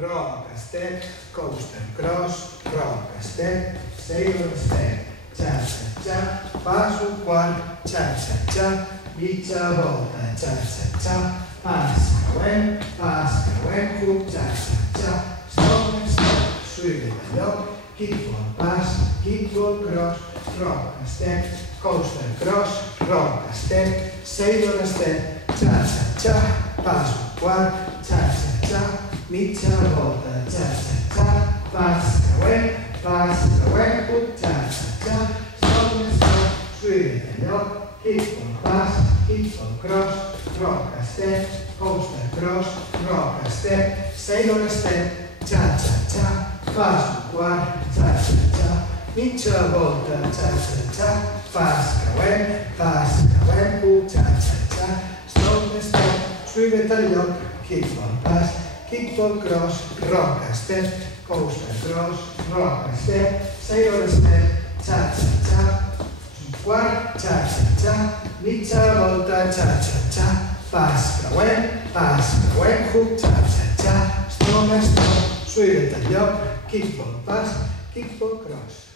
rock, step, coaster, cross, rock, step, sailor step, cha-cha-cha, pas un quart, cha-cha-cha, mitja volta, cha-cha-cha, pas creuem, hook, cha-cha-cha, stop, swivel allò, kickball, pas, kickball, cross, rock, step, coaster, cross, rock, step, sailor step, cha-cha-cha, pas un quart, cha-cha-cha, mitja volta, cha-cha-cha, pas creuem, hook, cha-cha-cha, stop, swivel allò, kickball, pas, kickball, cross, rock, step, coaster, cross, rock, step, sailor step, cha-cha-cha, pas un quart, cha-cha-cha, mitja volta, cha-cha-cha, pas creuem, hook, cha-cha-cha, stop, swivel allò, kickball, pas, kickball, cross, rock, step, coaster, cross, rock, step, sailor step, cha-cha-cha, un quart, cha-cha-cha, mitja volta, cha-cha-cha, pas creuem, hook, cha-cha-cha, stop, swivel allò, kickball, pas, kickball, cross.